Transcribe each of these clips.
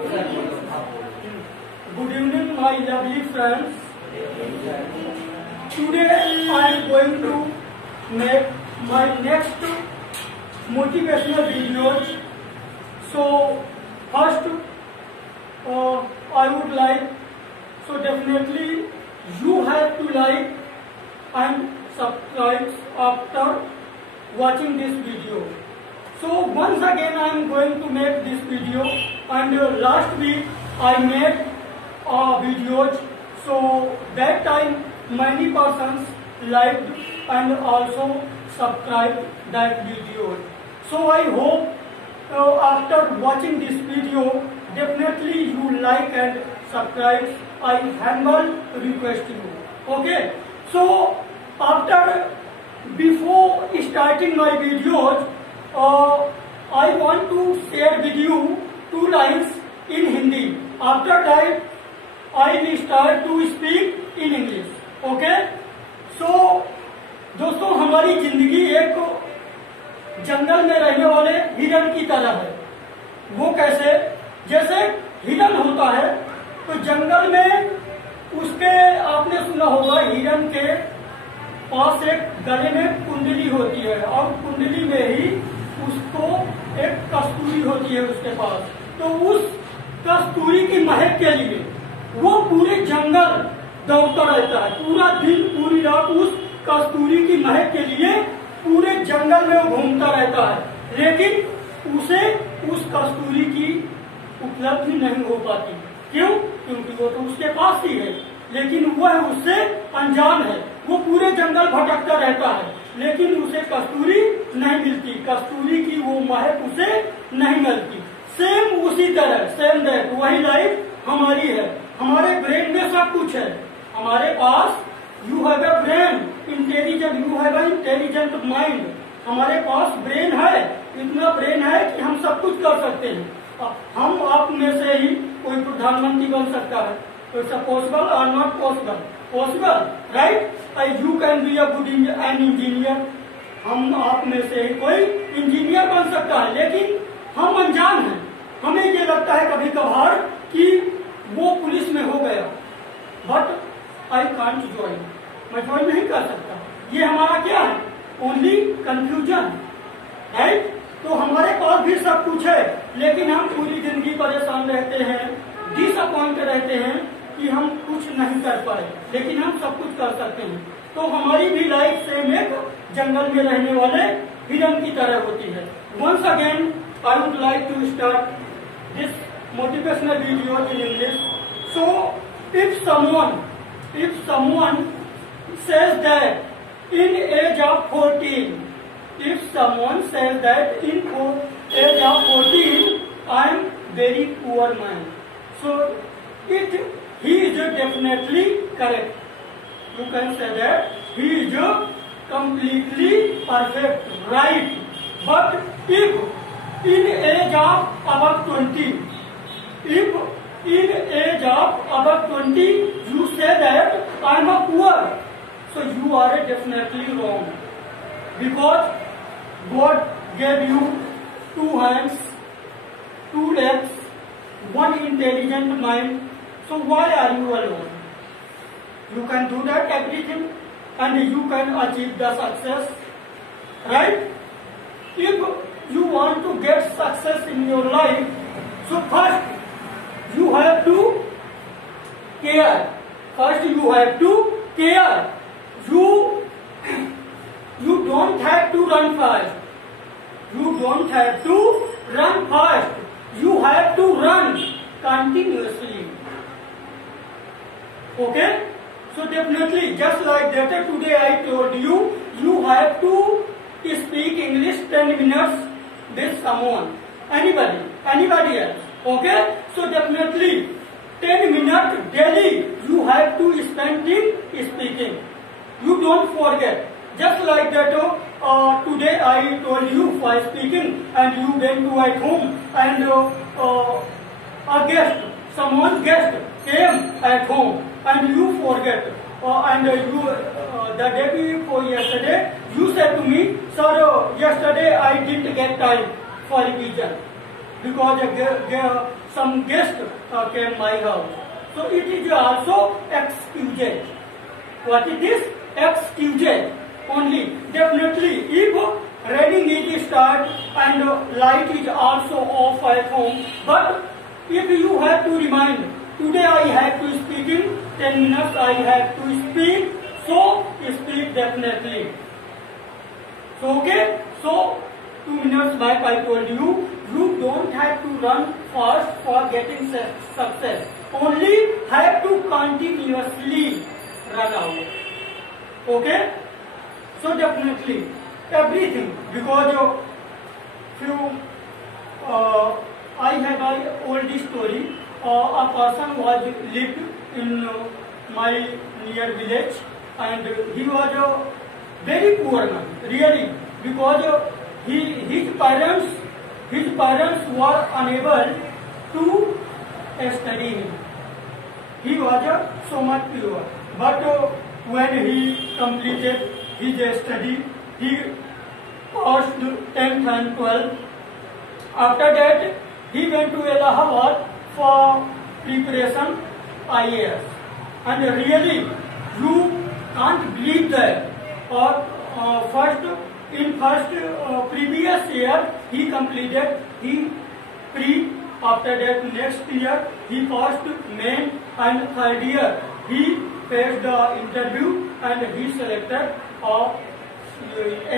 Good evening, my lovely friends. Today I am going to make my next motivational videos. So first, I would like, so definitely you have to like and subscribe after watching this video. So once again I am going to make this video, and last week I made videos, so that time many persons liked and also subscribed that video. So I hope after watching this video definitely you like and subscribe. I humble request you. Okay, so before starting my videos, I want to share with you 2 lines in Hindi. After that I will start to speak in English. Okay, so दोस्तों हमारी जिंदगी एक जंगल में रहने वाले हिरन की तरह है। वो कैसे? जैसे हिरन होता है तो जंगल में उसके, आपने सुना होगा, हिरन के पास एक गले में कुंडली होती है और कुंडली में ही उसको एक कस्तूरी होती है उसके पास। तो उस कस्तूरी की महक के लिए वो पूरे जंगल दौड़ता रहता है, पूरा दिन पूरी रात उस कस्तूरी की महक के लिए पूरे जंगल में वो घूमता रहता है, लेकिन उसे उस कस्तूरी की उपलब्धि नहीं हो पाती। क्यों? क्योंकि वो तो उसके पास ही है, लेकिन वह उससे अनजान है। वो पूरे जंगल भटकता रहता है, लेकिन उसे कस्तूरी नहीं मिलती, कस्तूरी की वो महक उसे नहीं मिलती। सेम उसी तरह, सेम दैट, वही लाइफ हमारी है। हमारे ब्रेन में सब कुछ है। हमारे पास you have a brain intelligent, you have a intelligent mind. हमारे पास ब्रेन है, इतना ब्रेन है कि हम सब कुछ कर सकते हैं। हम आप में से ही कोई प्रधानमंत्री बन सकता है। इट्स पॉसिबल और not possible? Possible, right? You can be a good an engineer. हम आप में से ही कोई इंजीनियर बन सकता है, लेकिन हम अनजान हैं। हमें ये लगता है कभी कभार कि वो पुलिस में हो गया, बट आई कांट ज्वाइन, मैं ज्वाइन नहीं कर सकता। ये हमारा क्या है? Only confusion, right? तो हमारे पास भी सब कुछ है, लेकिन हम पूरी जिंदगी परेशान रहते हैं, डिसअपॉइंट रहते हैं कि हम कुछ नहीं कर पाए, लेकिन हम सब कुछ कर सकते हैं। तो हमारी भी लाइफ सेम एक जंगल में रहने वाले हिरन की तरह होती है। Once again I would like to start this motivational video in English. So if someone says that in age of 14, if someone says that in age of 14 I am very poor man, so he is definitely correct. You can say that he is completely perfect, right? But if in age of above 20, if in age of above 20 you say that I am a poor, so you are definitely wrong, because God gave you 2 hands, 2 legs, 1 intelligent mind. So why are you alone? You can do that everything and you can achieve the success, right? If you want to get success in your life, so first you have to care. First you have to care. You don't have to run fast. You don't have to run fast. You have to run continuously. Okay? So definitely, just like that, today I told you, you have to speak English 10 minutes with someone, anybody else. Okay, so definitely 10 minutes daily you have to spend in speaking. You don't forget. Just like that, today I told you while speaking, and you went to at home, and someone's guest came at home, and you forget. And the day before yesterday, you said to me, sir, yesterday I didn't get time for revision. because some guest came my house. So it is also excused. What is this? Excused only. Definitely, if raining is start and light is also off at home, but if you have to remind, today I have to speak in 10 minutes, I have to speak, so speak definitely. So okay, so 2 minutes back I told you, you don't have to run fast for getting success. Only have to continuously run out. Okay? So definitely everything, because I have an old story. A person was lived in my near village, and he was a very poor man, really, because his parents were unable to study him. He was so much poor, but when he completed his study, he passed 10th and 12th. After that, he went to Allahabad for preparation IAS. And really, you can't believe that. Previous year, he completed pre. After that, next year, he passed main, and third year, he faced the interview and he selected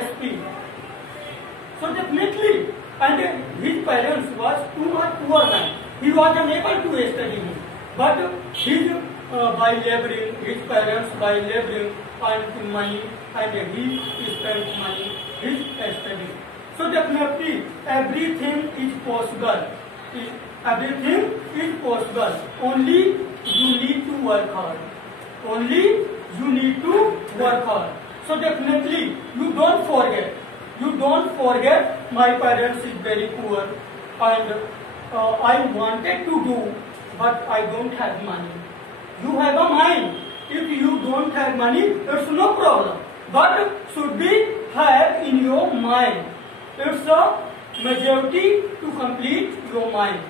SP. So definitely, and his parents was too much poor man. He was unable to study him, but by laboring, his parents by laboring earned money, and he spent money his study. So definitely, everything is possible. Everything is possible. Only you need to work hard. Only you need to work hard. So definitely, you don't forget. You don't forget, my parents is very poor, and I wanted to do, but I don't have money. You have a mind. If you don't have money, it's no problem. But should be have in your mind. It's a majority to complete your mind.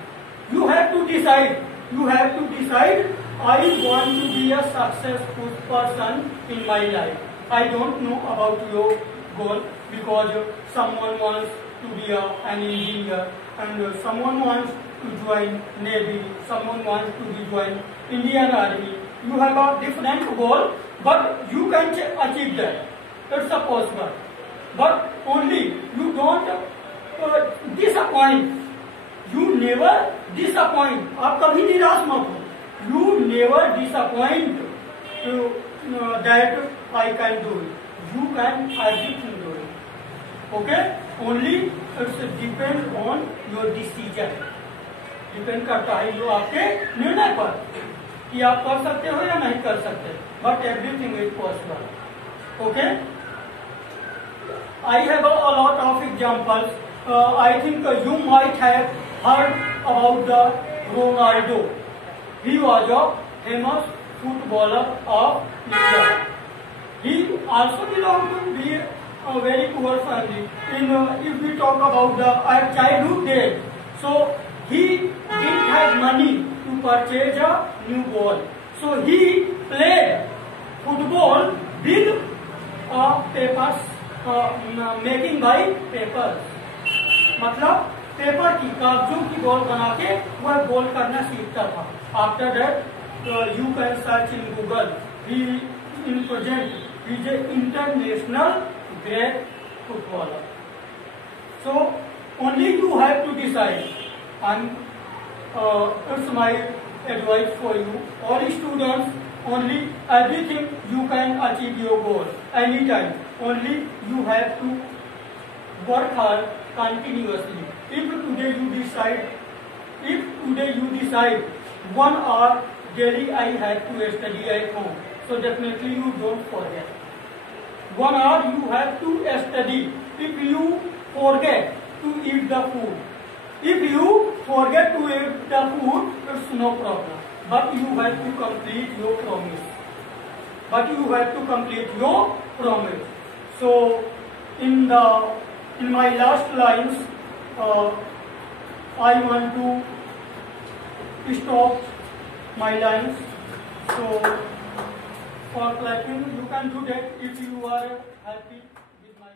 You have to decide. You have to decide, I want to be a successful person in my life. I don't know about your goal, because someone wants to be an engineer, and someone wants to join Navy, someone wants to join Indian Army. You have a different goal, but you can achieve that. It's possible. But only you don't disappoint. You never disappoint. आप कभी निराश मत हो. You never disappoint that I can do it. You can everything do it. Okay? Only it's depend on your decision. Depend करता है जो आपके निर्णय पर कि आप कर सकते हो या नहीं कर सकते. But everything is possible. Okay? I have a lot of examples. I think you might have heard about the Ronaldo. He was a famous footballer of India. He also belonged to be a very poor family. If we talk about the childhood days, so he didn't have money to purchase a new ball. So he played football with papers, making by papers. मतलब paper की कागजों की ball बना के वह ball करना सीखता था. After that you can search in Google. He in present is a international great footballer. So only you have to decide. And it's my advice for you all students. Only everything you can achieve your goal anytime. Only you have to work hard continuously. If today you decide 1 hour daily I have to study at home, so definitely you don't forget. 1 hour you have to study. If you forget to eat the food, if you forget to eat the food, it's no problem. But you have to complete your promise. So, in my last lines, I want to stop my lines. So for clapping, you can do that if you are happy with my